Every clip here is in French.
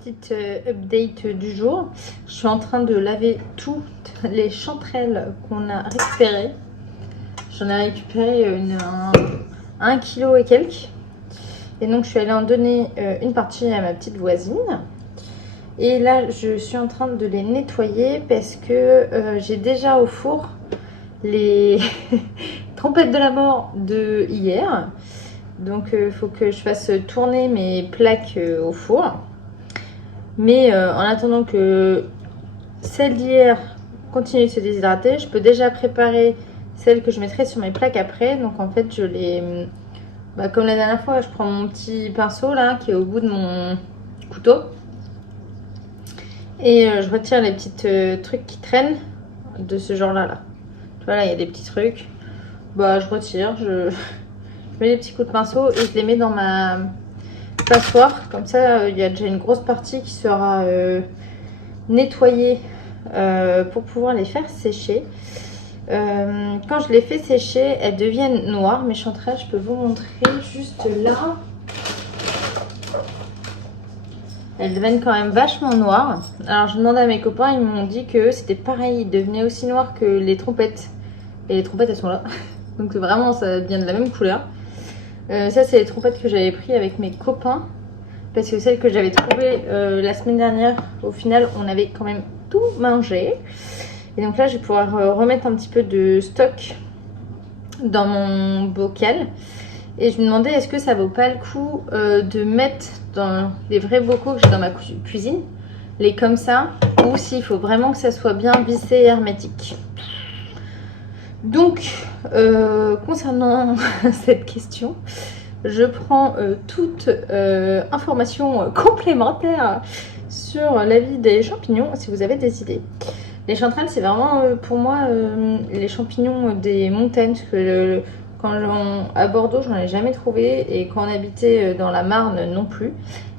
petite update du jour. Je suis en train de laver toutes les chanterelles qu'on a récupérées. J'en ai récupéré un kilo et quelques. Et donc je suis allée en donner une partie à ma petite voisine. Et là je suis en train de les nettoyer parce que j'ai déjà au four les trompettes de la mort de hier. Donc il faut que je fasse tourner mes plaques au four. Mais en attendant que celle d'hier continue de se déshydrater, je peux déjà préparer celle que je mettrai sur mes plaques après. Donc en fait je les... comme la dernière fois, je prends mon petit pinceau là qui est au bout de mon couteau. Et je retire les petits trucs qui traînent de ce genre là. Tu vois là, il y a des petits trucs. Je retire, je mets des petits coups de pinceau et je les mets dans ma passoire. Comme ça, il y a déjà une grosse partie qui sera nettoyée pour pouvoir les faire sécher. Quand je les fais sécher, elles deviennent noires. Mes chanterelles, je peux vous montrer juste là. Elles deviennent quand même vachement noires. Alors, je demandais à mes copains, ils m'ont dit que c'était pareil. Ils devenaient aussi noirs que les trompettes. Et les trompettes, elles sont là. Donc, vraiment, ça devient de la même couleur. Ça, c'est les trompettes que j'avais pris avec mes copains. Parce que celles que j'avais trouvées la semaine dernière, au final, on avait quand même tout mangé. Et donc là, je vais pouvoir remettre un petit peu de stock dans mon bocal. Et je me demandais, est-ce que ça vaut pas le coup de mettre dans les vrais bocaux que j'ai dans ma cuisine, les comme ça, ou s'il faut vraiment que ça soit bien vissé et hermétique. Donc, concernant cette question, je prends toute information complémentaire sur la vie des champignons si vous avez des idées. Les chanterelles, c'est vraiment pour moi les champignons des montagnes. Parce que à Bordeaux, j'en ai jamais trouvé. Et quand on habitait dans la Marne, non plus.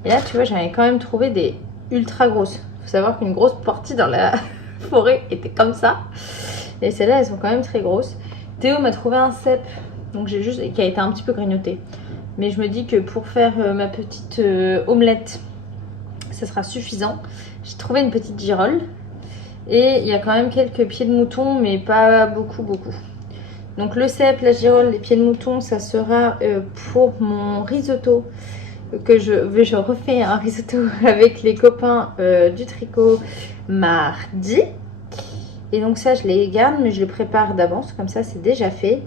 Et là, tu vois, j'en ai quand même trouvé des ultra grosses. Il faut savoir qu'une grosse partie dans la forêt était comme ça. Et celles-là, elles sont quand même très grosses. Théo m'a trouvé un cèpe donc qui a été un petit peu grignoté. Mais je me dis que pour faire ma petite omelette, ça sera suffisant. J'ai trouvé une petite girole. Et il y a quand même quelques pieds de mouton, mais pas beaucoup. Donc le cèpe, la girole, les pieds de mouton, ça sera pour mon risotto. Je refais un risotto avec les copains du tricot mardi. Et donc ça, je les garde, mais je les prépare d'avance. Comme ça, c'est déjà fait.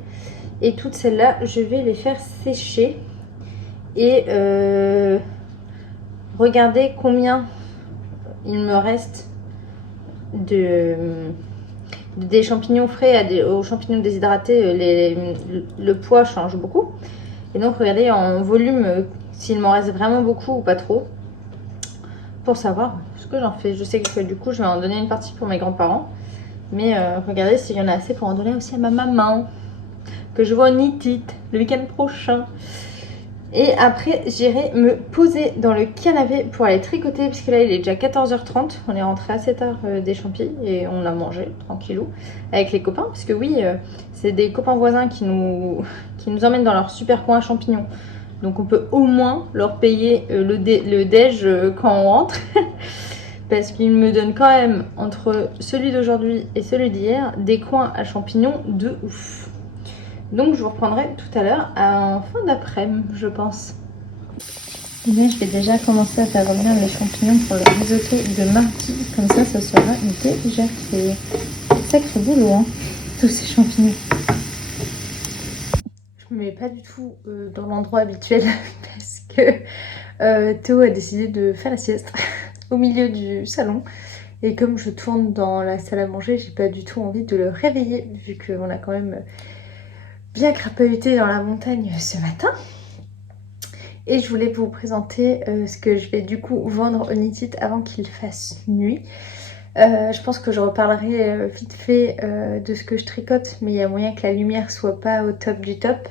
Et toutes celles-là, je vais les faire sécher. Et regardez combien il me reste des champignons frais aux champignons déshydratés. Le poids change beaucoup. Et donc regardez en volume s'il m'en reste vraiment beaucoup ou pas trop, pour savoir ce que j'en fais. Je sais que du coup je vais en donner une partie pour mes grands-parents, mais regardez s'il y en a assez pour en donner aussi à ma maman que je vois en Nitite le week-end prochain. Et après, j'irai me poser dans le canapé pour aller tricoter, puisque là, il est déjà 14h30. On est rentré assez tard des champis et on a mangé tranquillou avec les copains. Parce que oui, c'est des copains voisins qui nous emmènent dans leur super coin à champignons. Donc on peut au moins leur payer le déj quand on rentre. Parce qu'ils me donnent quand même, entre celui d'aujourd'hui et celui d'hier, des coins à champignons de ouf. Donc je vous reprendrai tout à l'heure en fin d'après-midi, je pense. Et là, je vais déjà commencer à faire revenir les champignons pour le risotto de mardi. Comme ça sera déjà fait. Sacré boulot, hein, tous ces champignons. Je me mets pas du tout dans l'endroit habituel parce que Théo a décidé de faire la sieste au milieu du salon. Et comme je tourne dans la salle à manger, j'ai pas du tout envie de le réveiller vu qu'on a quand même bien crapahuté dans la montagne ce matin. Et je voulais vous présenter ce que je vais du coup vendre au Nitite avant qu'il fasse nuit. Je pense que je reparlerai vite fait de ce que je tricote, mais il y a moyen que la lumière soit pas au top du top.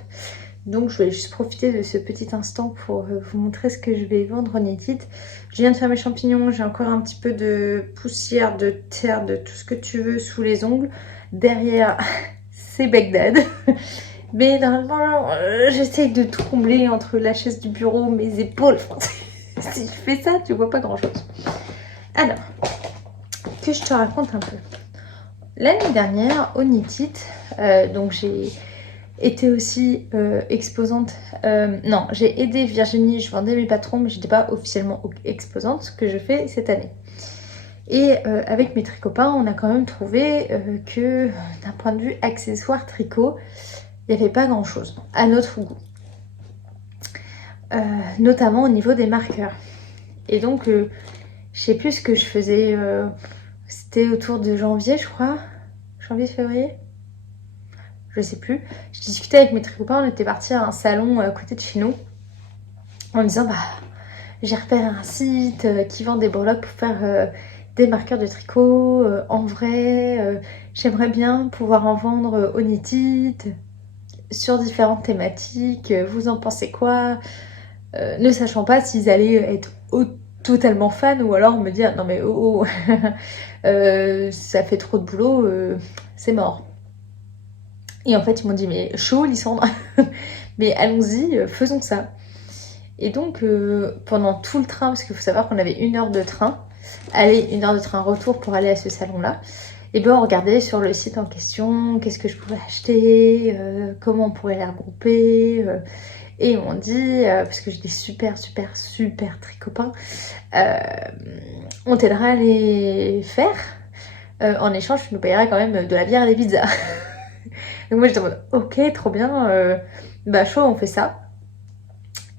Donc je vais juste profiter de ce petit instant pour vous montrer ce que je vais vendre au Nitite. Je viens de faire mes champignons, j'ai encore un petit peu de poussière, de terre, de tout ce que tu veux sous les ongles. Derrière, c'est Bagdad. Mais normalement, j'essaye de trembler entre la chaise du bureau, mes épaules. Si je fais ça, tu vois pas grand chose. Alors, que je te raconte un peu. L'année dernière, au Knit It, donc j'ai été aussi exposante. Non, j'ai aidé Virginie, je vendais mes patrons, mais j'étais pas officiellement exposante, ce que je fais cette année. Et avec mes tricopains, on a quand même trouvé que d'un point de vue accessoire tricot, il n'y avait pas grand chose à notre goût. Notamment au niveau des marqueurs. Et donc, je sais plus ce que je faisais. C'était autour de janvier, je crois. Janvier-février. Je sais plus. Je discutais avec mes tricopains, on était partis à un salon à côté de chez nous. En me disant, bah, j'ai repéré un site qui vend des breloques pour faire des marqueurs de tricot. En vrai, j'aimerais bien pouvoir en vendre au Knit It sur différentes thématiques. Vous en pensez quoi? Ne sachant pas s'ils allaient être totalement fans ou alors me dire non mais oh, ça fait trop de boulot, c'est mort. Et en fait ils m'ont dit mais chaud Lysandre, mais allons-y, faisons ça. Et donc pendant tout le train, parce qu'il faut savoir qu'on avait 1 heure de train, aller 1 heure de train retour pour aller à ce salon là, et bien on regardait sur le site en question qu'est-ce que je pouvais acheter, comment on pourrait les regrouper. Et ils m'ont dit, parce que j'ai des super tricopains, on t'aidera à les faire. En échange, tu nous payeras quand même de la bière et des pizzas. Donc moi j'étais en mode, ok, trop bien, bah chaud, on fait ça.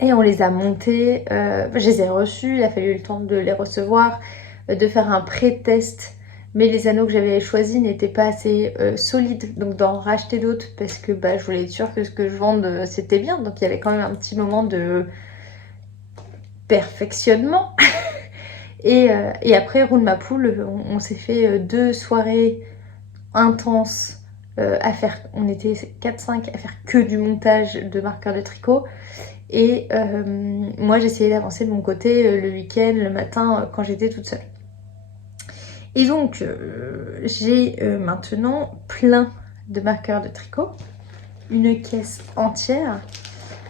Et on les a montés, je les ai reçus, il a fallu le temps de les recevoir, de faire un pré-test. Mais les anneaux que j'avais choisis n'étaient pas assez solides, donc d'en racheter d'autres parce que bah, je voulais être sûre que ce que je vende c'était bien. Donc il y avait quand même un petit moment de perfectionnement. et après, roule ma poule, on s'est fait 2 soirées intenses à faire. On était 4-5 à faire que du montage de marqueurs de tricot. Et moi j'essayais d'avancer de mon côté le week-end, le matin, quand j'étais toute seule. Et donc, j'ai maintenant plein de marqueurs de tricot, une caisse entière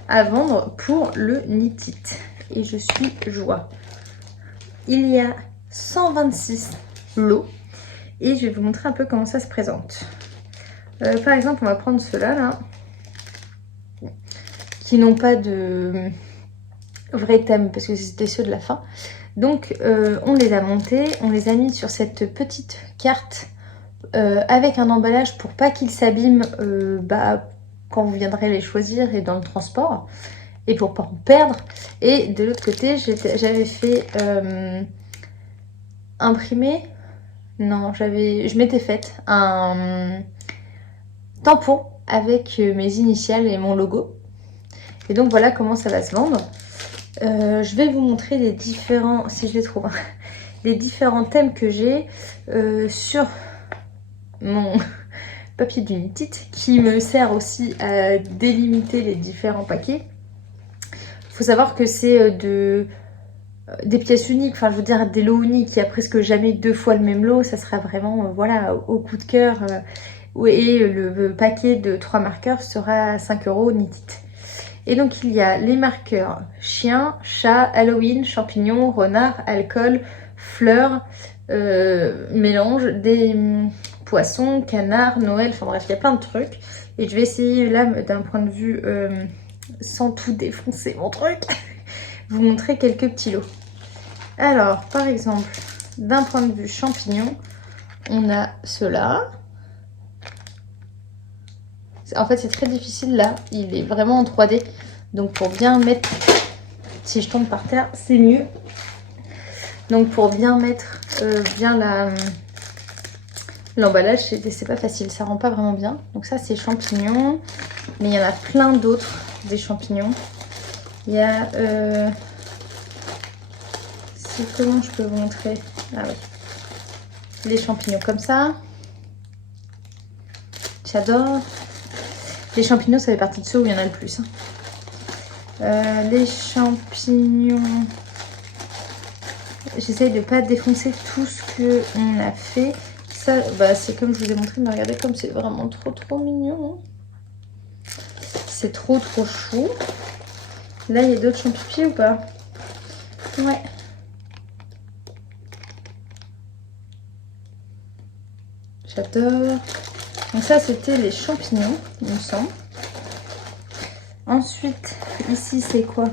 à vendre pour le Knit It. Et je suis joie. Il y a 126 lots et je vais vous montrer un peu comment ça se présente. Par exemple, on va prendre ceux-là, là, qui n'ont pas de vrai thème parce que c'était ceux de la fin. Donc on les a montés, on les a mis sur cette petite carte avec un emballage pour pas qu'ils s'abîment quand vous viendrez les choisir et dans le transport et pour pas en perdre. Et de l'autre côté j'avais fait imprimer, non je m'étais faite un tampon avec mes initiales et mon logo. Et donc voilà comment ça va se vendre. Je vais vous montrer les différents, si je les trouve, les différents thèmes que j'ai sur mon papier du Knit It, qui me sert aussi à délimiter les différents paquets. Il faut savoir que c'est des pièces uniques, enfin je veux dire des lots uniques, il n'y a presque jamais 2 fois le même lot, ça sera vraiment voilà au coup de cœur. Et le paquet de 3 marqueurs sera 5 € au Knit It. Et donc il y a les marqueurs chien, chat, Halloween, champignons, renard, alcool, fleurs, mélange, des poissons, canards, Noël, enfin bref, il y a plein de trucs. Et je vais essayer là d'un point de vue sans tout défoncer mon truc, vous montrer quelques petits lots. Alors par exemple, d'un point de vue champignons, on a ceux-là. En fait c'est très difficile là, il est vraiment en 3D. Donc pour bien mettre, si je tombe par terre c'est mieux. Donc pour bien mettre bien l'emballage, c'est pas facile, ça rend pas vraiment bien. Donc ça c'est champignons, mais il y en a plein d'autres des champignons. Il y a... comment je peux vous montrer? Ah oui. Les champignons comme ça. J'adore. Les champignons, ça fait partie de ceux où il y en a le plus. Les champignons... J'essaye de ne pas défoncer tout ce qu'on a fait. Ça, bah, c'est comme je vous ai montré, mais regardez comme c'est vraiment trop mignon. C'est trop chou. Là, il y a d'autres champignons ou pas? Ouais. J'adore. Donc ça, c'était les champignons, il me semble. Ensuite, ici, c'est quoi?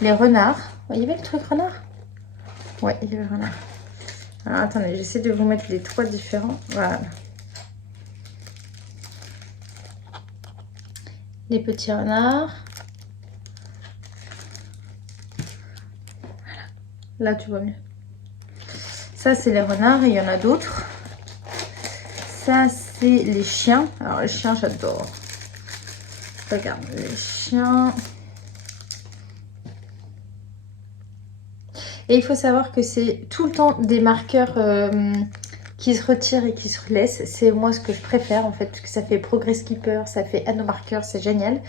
Les renards. Oh, il y avait le truc renard? Ouais, il y avait le renard. Alors, attendez, j'essaie de vous mettre les 3 différents. Voilà. Les petits renards. Voilà. Là, tu vois mieux. Ça, c'est les renards et il y en a d'autres. Ça, c'est les chiens. Alors, les chiens, j'adore. Regarde, les chiens. Et il faut savoir que c'est tout le temps des marqueurs qui se retirent et qui se laissent. C'est moi ce que je préfère en fait, parce que ça fait Progress Keeper, ça fait Anno Marker, c'est génial.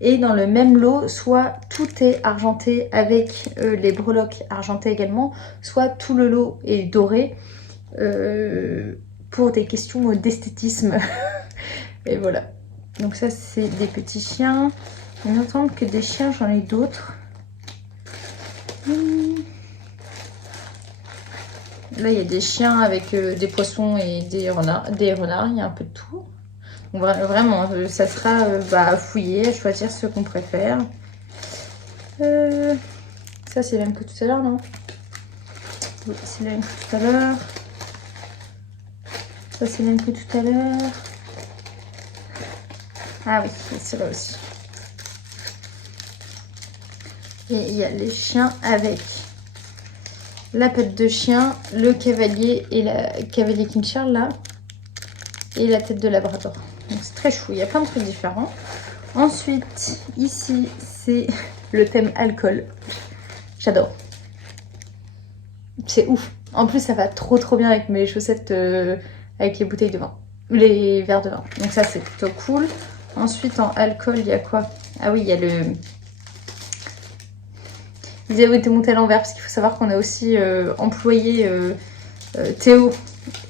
Et dans le même lot, soit tout est argenté avec les breloques argentées également, soit tout le lot est doré pour des questions d'esthétisme. Et voilà. Donc ça, c'est des petits chiens. Il me semble que des chiens, j'en ai d'autres. Là, il y a des chiens avec des poissons et des renards. Il y a un peu de tout. Donc, vraiment, ça sera à fouiller, à choisir ce qu'on préfère. Ça, c'est le même que tout à l'heure, non? Oui, c'est le même que tout à l'heure. Ça, c'est le même que tout à l'heure. Ah oui, c'est là aussi. Et il y a les chiens avec la patte de chien, le cavalier et la cavalier King Charles là, et la tête de labrador. Donc c'est très chou, il y a plein de trucs différents. Ensuite, ici, c'est le thème alcool. J'adore. C'est ouf. En plus, ça va trop bien avec mes chaussettes, avec les bouteilles de vin, les verres de vin. Donc ça, c'est plutôt cool. Ensuite, en alcool, il y a quoi? Ah oui, il y a le... Ils avaient été montés à l'envers parce qu'il faut savoir qu'on a aussi employé Théo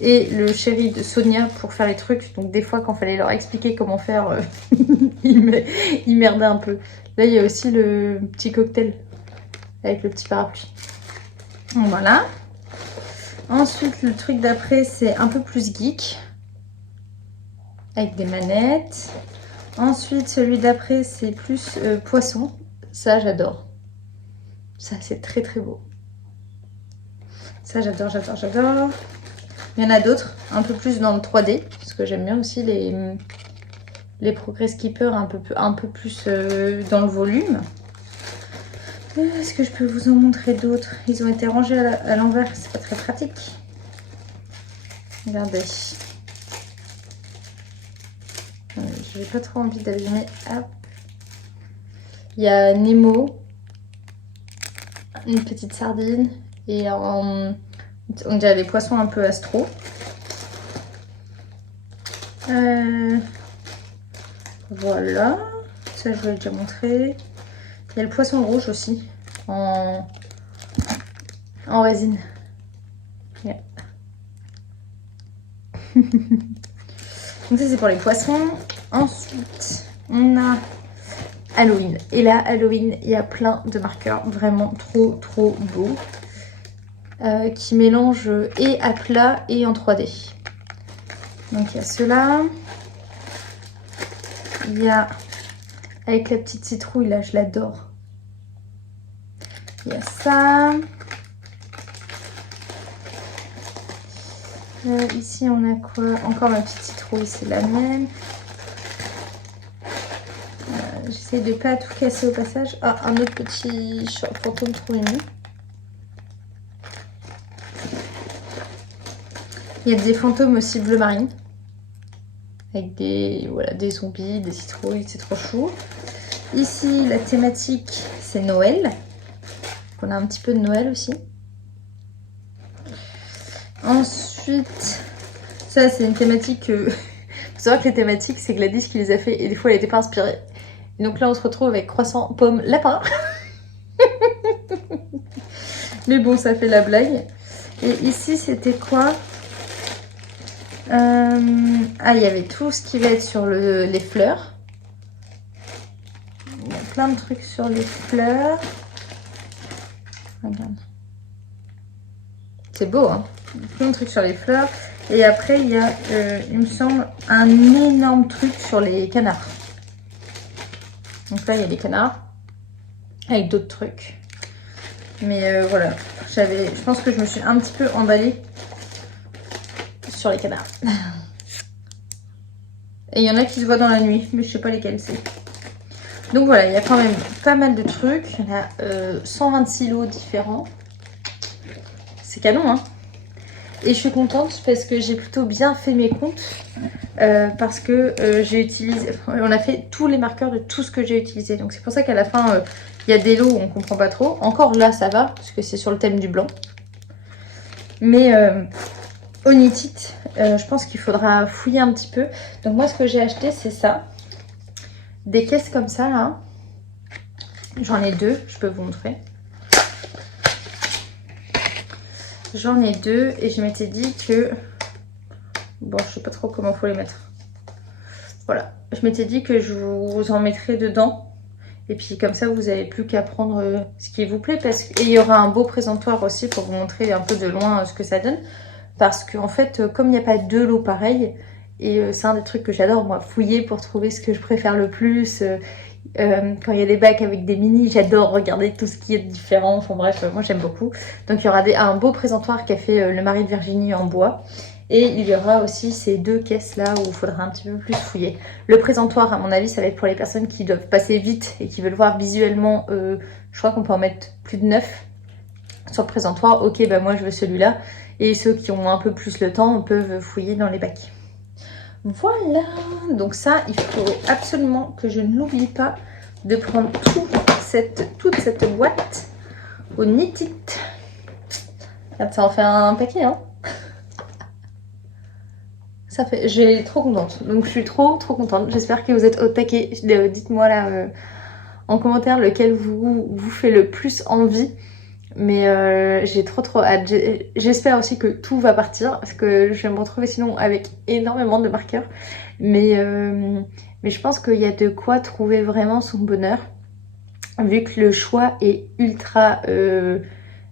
et le chéri de Sonia pour faire les trucs. Donc des fois, quand il fallait leur expliquer comment faire, ils merdaient un peu. Là, il y a aussi le petit cocktail avec le petit parapluie. Donc, voilà. Ensuite, le truc d'après, c'est un peu plus geek. Avec des manettes. Ensuite, celui d'après, c'est plus poisson. Ça, j'adore. Ça, c'est très beau. Ça, j'adore. Il y en a d'autres, un peu plus dans le 3D, parce que j'aime bien aussi les Progress Keeper un peu plus dans le volume. Est-ce que je peux vous en montrer d'autres? Ils ont été rangés à l'envers, c'est pas très pratique. Regardez. Je n'ai pas trop envie d'allumer. Il y a Nemo, une petite sardine et on dirait des poissons un peu astro. Voilà, ça je vous l'ai déjà montré. Il y a le poisson rouge aussi en résine. Yeah. Donc ça c'est pour les poissons. Ensuite on a Halloween. Et là Halloween, il y a plein de marqueurs vraiment trop beaux. Qui mélangent et à plat et en 3D. Donc il y a ceux-là. Il y a avec la petite citrouille là, je l'adore. Il y a ça. Ici on a quoi? Encore ma petite citrouille, c'est la même. J'essaie de pas tout casser au passage. Ah, un autre petit fantôme trop mignon. Il y a des fantômes aussi bleu marine. Avec des zombies, des citrouilles, c'est trop chou. Ici, la thématique, c'est Noël. On a un petit peu de Noël aussi. Ensuite, ça c'est une thématique... Il faut savoir que les thématiques, c'est Gladys qui les a fait et des fois elle n'était pas inspirée. Et donc là, on se retrouve avec croissant, pomme, lapin. Mais bon, ça fait la blague. Et ici, c'était quoi? il y avait tout ce qui va être sur les fleurs. Il y a plein de trucs sur les fleurs. Regarde. C'est beau, hein. Plein de trucs sur les fleurs. Et après, il y a, il me semble, un énorme truc sur les canards. Donc là, il y a des canards. Avec d'autres trucs. Mais voilà. Je pense que je me suis un petit peu emballée sur les canards. Et il y en a qui se voient dans la nuit. Mais je sais pas lesquels c'est. Donc voilà, il y a quand même pas mal de trucs. Il y en a 126 lots différents. C'est canon, hein. Et je suis contente parce que j'ai plutôt bien fait mes comptes. Parce que j'ai utilisé... On a fait tous les marqueurs de tout ce que j'ai utilisé. Donc c'est pour ça qu'à la fin, il y a des lots où on comprend pas trop. Encore là, ça va, parce que c'est sur le thème du blanc. Mais Onitite, je pense qu'il faudra fouiller un petit peu. Donc moi, ce que j'ai acheté, c'est ça. Des caisses comme ça, là. J'en ai deux, je peux vous montrer. J'en ai deux et je m'étais dit que... Bon, je sais pas trop comment il faut les mettre. Voilà, je m'étais dit que je vous en mettrai dedans. Et puis comme ça, vous n'avez plus qu'à prendre ce qui vous plaît. Et il y aura un beau présentoir aussi pour vous montrer un peu de loin ce que ça donne. Parce qu'en fait, comme il n'y a pas deux lots pareils, et c'est un des trucs que j'adore, moi, fouiller pour trouver ce que je préfère le plus. Quand il y a des bacs avec des mini, j'adore regarder tout ce qui est différent. Enfin bref, moi j'aime beaucoup. Donc il y aura un beau présentoir qu'a fait le mari de Virginie en bois. Et il y aura aussi ces deux caisses là où il faudra un petit peu plus fouiller. Le présentoir, à mon avis, ça va être pour les personnes qui doivent passer vite et qui veulent voir visuellement. Je crois qu'on peut en mettre plus de 9 sur le présentoir. Ok, bah moi je veux celui-là. Et ceux qui ont un peu plus le temps peuvent fouiller dans les bacs. Voilà, donc ça, il faut absolument que je n'oublie pas de prendre toute cette boîte Onitite. Ça en fait un paquet, hein. Ça fait, j'ai trop contente. Donc je suis trop contente. J'espère que vous êtes au taquet. Dites-moi là en commentaire lequel vous fait le plus envie. Mais j'ai trop hâte. J'espère aussi que tout va partir parce que je vais me retrouver sinon avec énormément de marqueurs. Mais je pense qu'il y a de quoi trouver vraiment son bonheur vu que le choix est ultra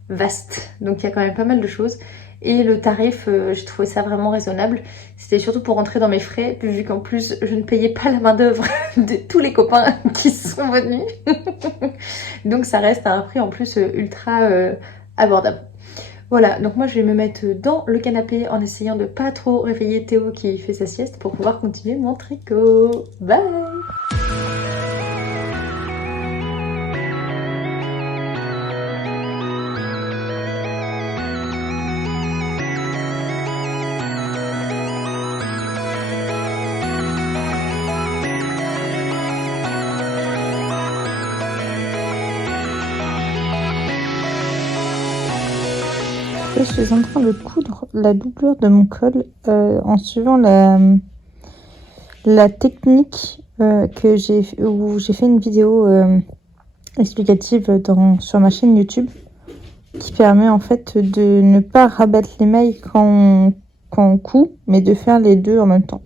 vaste. Donc il y a quand même pas mal de choses. Et le tarif, j'ai trouvé ça vraiment raisonnable. C'était surtout pour rentrer dans mes frais, vu qu'en plus, je ne payais pas la main d'œuvre de tous les copains qui sont venus. Donc ça reste à un prix en plus ultra abordable. Voilà, donc moi je vais me mettre dans le canapé en essayant de pas trop réveiller Théo qui fait sa sieste pour pouvoir continuer mon tricot. Bye! Je suis en train de coudre la doublure de mon col en suivant la technique où j'ai fait une vidéo explicative sur ma chaîne YouTube qui permet en fait de ne pas rabattre les mailles quand on coud, mais de faire les deux en même temps.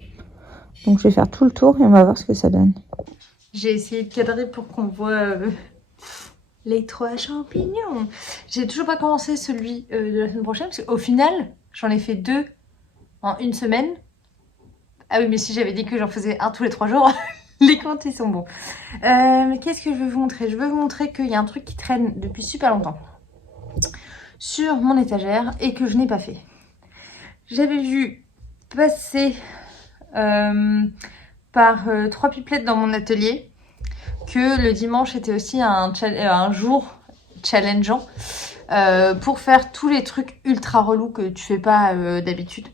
Donc je vais faire tout le tour et on va voir ce que ça donne. J'ai essayé de cadrer pour qu'on voit... les 3 champignons. J'ai toujours pas commencé celui de la semaine prochaine parce qu'au final, j'en ai fait 2 en une semaine. Ah oui, mais si j'avais dit que j'en faisais un tous les 3 jours, les comptes ils sont bons. Mais qu'est-ce que je veux vous montrer? Je veux vous montrer qu'il y a un truc qui traîne depuis super longtemps sur mon étagère et que je n'ai pas fait. J'avais vu passer par 3 pipelettes dans mon atelier que le dimanche était aussi un jour challengeant pour faire tous les trucs ultra relous que tu fais pas d'habitude.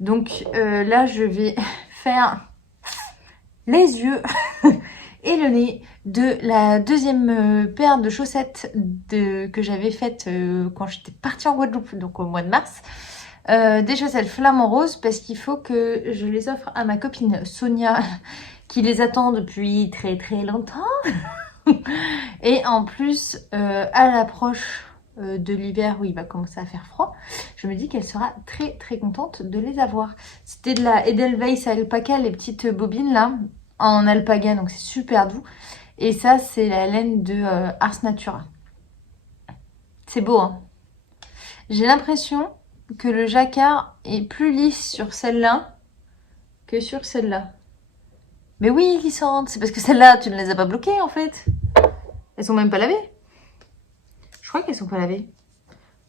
Donc là, je vais faire les yeux et le nez de la deuxième paire de chaussettes que j'avais faites quand j'étais partie en Guadeloupe, donc au mois de mars. Des chaussettes flamant rose parce qu'il faut que je les offre à ma copine Sonia qui les attend depuis très longtemps. Et en plus, à l'approche de l'hiver où il va commencer à faire froid, je me dis qu'elle sera très contente de les avoir. C'était de la Edelweiss alpaca, les petites bobines là, en alpaga, donc c'est super doux. Et ça, c'est la laine de Ars Natura. C'est beau, hein. J'ai l'impression que le jacquard est plus lisse sur celle-là que sur celle-là. Mais oui, glissante, c'est parce que celles-là, tu ne les as pas bloquées en fait. Elles sont même pas lavées. Je crois qu'elles sont pas lavées.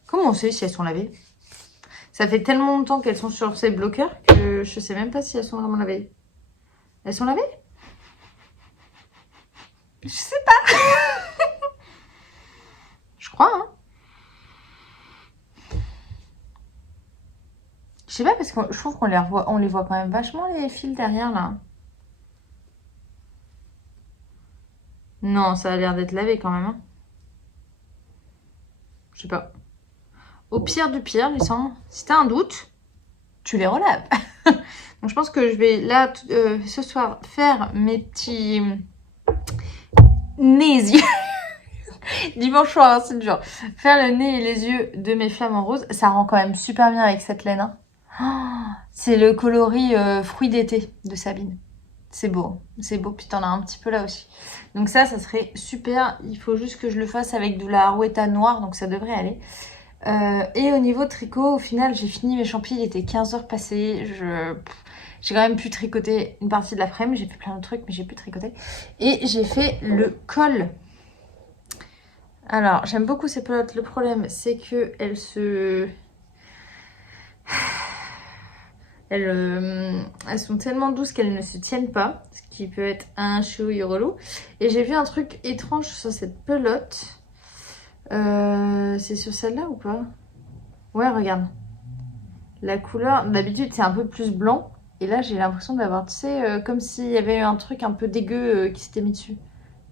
Comment on sait si elles sont lavées? Ça fait tellement longtemps qu'elles sont sur ces bloqueurs que je sais même pas si elles sont vraiment lavées. Elles sont lavées? Je sais pas. Je crois, hein. Je sais pas parce que je trouve on les voit quand même vachement les fils derrière là. Non, ça a l'air d'être lavé quand même. Hein. Je sais pas. Au pire du pire, Lussandre, si t'as un doute, tu les relaves. Donc je pense que je vais là ce soir faire mes petits nez et yeux. Dimanche soir, hein, c'est dur. Faire le nez et les yeux de mes flamants roses, ça rend quand même super bien avec cette laine. Hein. Oh, c'est le coloris fruit d'été de Sabine. C'est beau, c'est beau. Puis t'en as un petit peu là aussi. Donc ça serait super. Il faut juste que je le fasse avec de la Arwetta noire, donc ça devrait aller. Et au niveau de tricot, au final, j'ai fini mes champis. Il était 15h passées. J'ai quand même pu tricoter une partie de l'après-midi. J'ai fait plein de trucs, mais j'ai pu tricoter. Et j'ai fait le col. Alors, j'aime beaucoup ces pelotes. Le problème, c'est que elles sont tellement douces qu'elles ne se tiennent pas, ce qui peut être un chouï relou. Et j'ai vu un truc étrange sur cette pelote. C'est sur celle-là ou pas? Ouais, regarde. La couleur, d'habitude, c'est un peu plus blanc. Et là, j'ai l'impression d'avoir, tu sais, comme s'il y avait eu un truc un peu dégueu qui s'était mis dessus.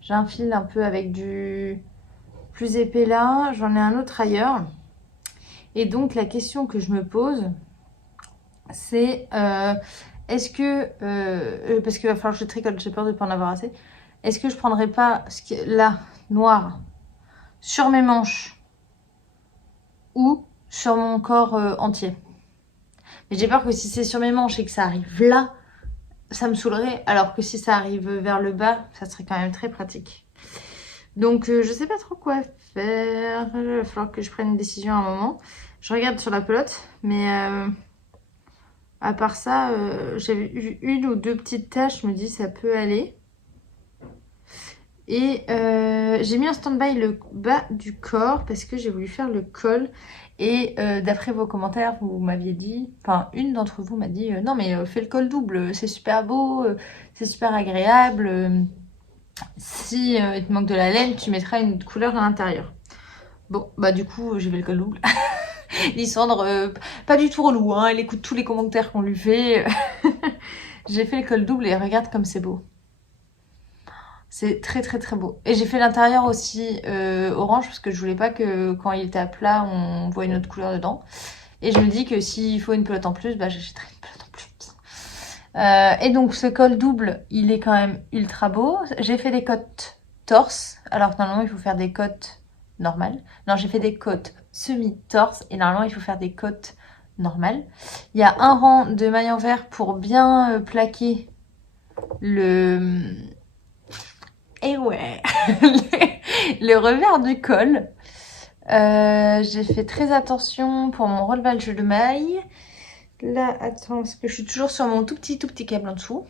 J'ai un fil un peu avec du plus épais là. J'en ai un autre ailleurs. Et donc, la question que je me pose, c'est est-ce que parce qu'il va falloir que je tricote, j'ai peur de ne pas en avoir assez. Est-ce que je prendrais pas ce qui est là noir sur mes manches ou sur mon corps entier? Mais j'ai peur que si c'est sur mes manches et que ça arrive là, ça me saoulerait, alors que si ça arrive vers le bas, ça serait quand même très pratique. Donc je sais pas trop quoi faire. Il va falloir que je prenne une décision à un moment. Je regarde sur la pelote, mais à part ça, j'avais eu une ou deux petites taches, je me dis ça peut aller. Et j'ai mis en stand-by le bas du corps parce que j'ai voulu faire le col. Et d'après vos commentaires, vous m'aviez dit, enfin une d'entre vous m'a dit non mais fais le col double, c'est super beau, c'est super agréable. Si il te manque de la laine, tu mettras une couleur à l'intérieur. Bon, bah du coup, j'ai fait le col double. Lysandre, pas du tout relou, hein, elle écoute tous les commentaires qu'on lui fait. J'ai fait le col double et regarde comme c'est beau. C'est très très très beau. Et j'ai fait l'intérieur aussi orange parce que je voulais pas que quand il était à plat, on voit une autre couleur dedans. Et je me dis que s'il faut une pelote en plus, bah j'achèterai une pelote en plus. Et donc ce col double, il est quand même ultra beau. J'ai fait des côtes torse, alors que normalement il faut faire des côtes normales. Non, j'ai fait des côtes semi-torse et normalement il faut faire des côtes normales. Il y a un rang de mailles en vert pour bien plaquer le... Et ouais, le revers du col. J'ai fait très attention pour mon relevage de mailles. Là, attends, parce que je suis toujours sur mon tout petit câble en dessous.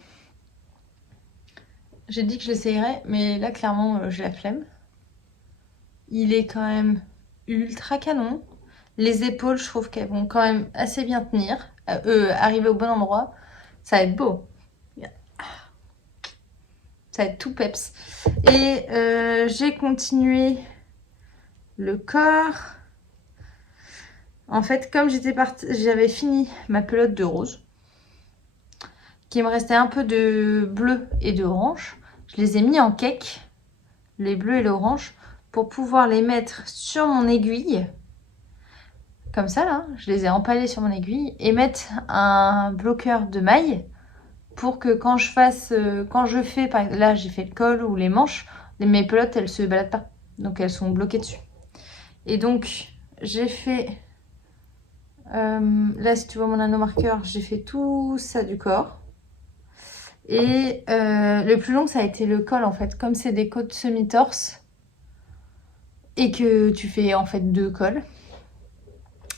J'ai dit que je l'essayerais, mais là, clairement, j'ai la flemme. Il est quand même ultra canon. Les épaules, je trouve qu'elles vont quand même assez bien tenir. Arriver au bon endroit, ça va être beau. Ça va être tout peps. Et j'ai continué le corps. En fait, comme j'avais fini ma pelote de rose, qu'il me restait un peu de bleu et d'orange, je les ai mis en cake, les bleus et l'orange, pour pouvoir les mettre sur mon aiguille. Comme ça, là, je les ai empalés sur mon aiguille et mettre un bloqueur de mailles pour que quand je fais, là j'ai fait le col ou les manches, mes pelotes elles se baladent pas, donc elles sont bloquées dessus. Et donc j'ai fait, là si tu vois mon anneau marqueur, j'ai fait tout ça du corps. Et le plus long ça a été le col en fait, comme c'est des côtes semi-torse, et que tu fais en fait 2 cols.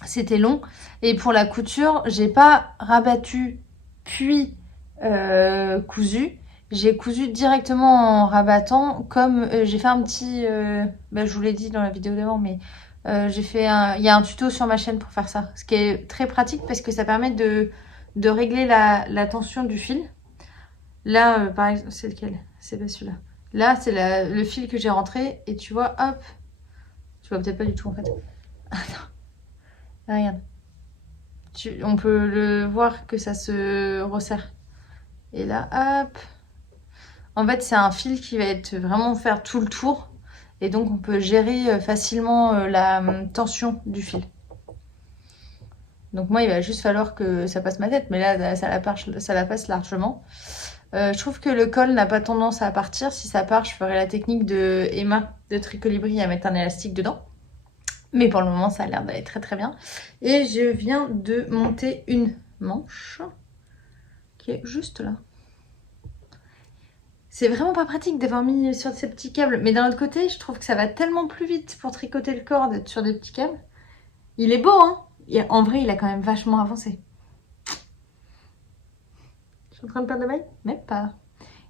C'était long. Et pour la couture, j'ai pas rabattu puis cousu. J'ai cousu directement en rabattant, comme j'ai fait un petit... je vous l'ai dit dans la vidéo d'avant, mais j'ai fait il y a un tuto sur ma chaîne pour faire ça. Ce qui est très pratique parce que ça permet de régler la tension du fil. Là, par exemple, c'est lequel? C'est pas celui-là. Là, c'est le fil que j'ai rentré et tu vois, hop. Tu vois peut-être pas du tout en fait. Attends. Regarde. On peut le voir que ça se resserre. Et là, hop. En fait, c'est un fil qui va être vraiment faire tout le tour. Et donc, on peut gérer facilement la tension du fil. Donc moi, il va juste falloir que ça passe ma tête. Mais là, ça la passe largement. Je trouve que le col n'a pas tendance à partir. Si ça part, je ferai la technique de Emma de Tricolibri à mettre un élastique dedans. Mais pour le moment, ça a l'air d'aller très très bien. Et je viens de monter une manche qui est juste là. C'est vraiment pas pratique d'avoir mis sur ces petits câbles. Mais d'un autre côté, je trouve que ça va tellement plus vite pour tricoter le corps d'être sur des petits câbles. Il est beau, hein? En vrai, il a quand même vachement avancé. Je suis en train de perdre de maille? Même pas.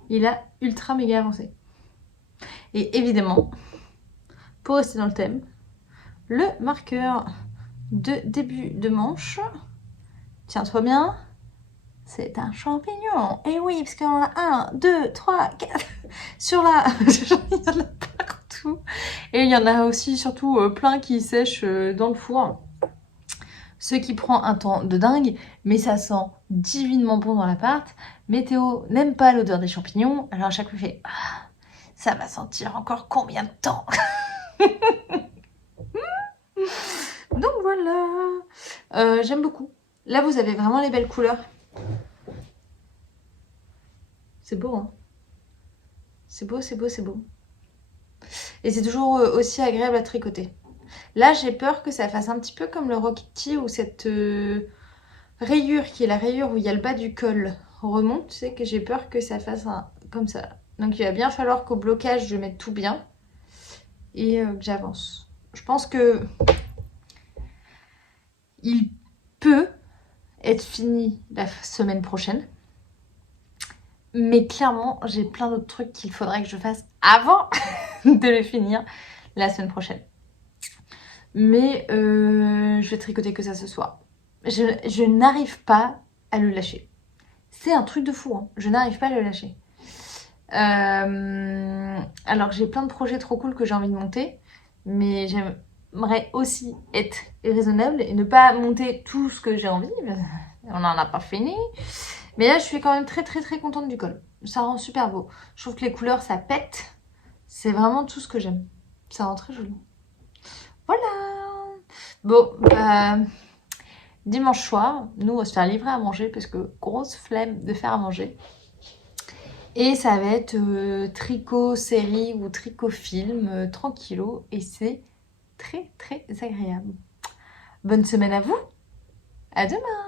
Il a ultra méga avancé. Et évidemment, pour rester dans le thème, le marqueur de début de manche. Tiens-toi bien. C'est un champignon. Et oui, parce qu'on en a 1, 2, 3, 4 sur la... il y en a partout. Et il y en a aussi surtout plein qui sèchent dans le four. Ce qui prend un temps de dingue, mais ça sent divinement bon dans l'appart. Météo n'aime pas l'odeur des champignons, alors à chaque fois il fait ah, ça va sentir encore combien de temps? Donc voilà, j'aime beaucoup. Là vous avez vraiment les belles couleurs. C'est beau, hein? C'est beau, c'est beau, c'est beau. Et c'est toujours aussi agréable à tricoter. Là, j'ai peur que ça fasse un petit peu comme le Rokiti où cette rayure, qui est la rayure où il y a le bas du col, remonte. Tu sais que j'ai peur que ça fasse comme ça. Donc il va bien falloir qu'au blocage, je mette tout bien et que j'avance. Je pense que il peut être fini la semaine prochaine. Mais clairement, j'ai plein d'autres trucs qu'il faudrait que je fasse avant de le finir la semaine prochaine. Mais je vais tricoter que ça ce soir. Je n'arrive pas à le lâcher. C'est un truc de fou, hein. Je n'arrive pas à le lâcher. Alors j'ai plein de projets trop cool que j'ai envie de monter. Mais j'aimerais aussi être raisonnable et ne pas monter tout ce que j'ai envie. On n'en a pas fini. Mais là, je suis quand même très très très contente du col. Ça rend super beau. Je trouve que les couleurs, ça pète. C'est vraiment tout ce que j'aime. Ça rend très joli. Voilà. Bon, dimanche soir, nous, on va se faire livrer à manger parce que grosse flemme de faire à manger. Et ça va être tricot série ou tricot film, tranquillo. Et c'est très très agréable. Bonne semaine à vous. À demain.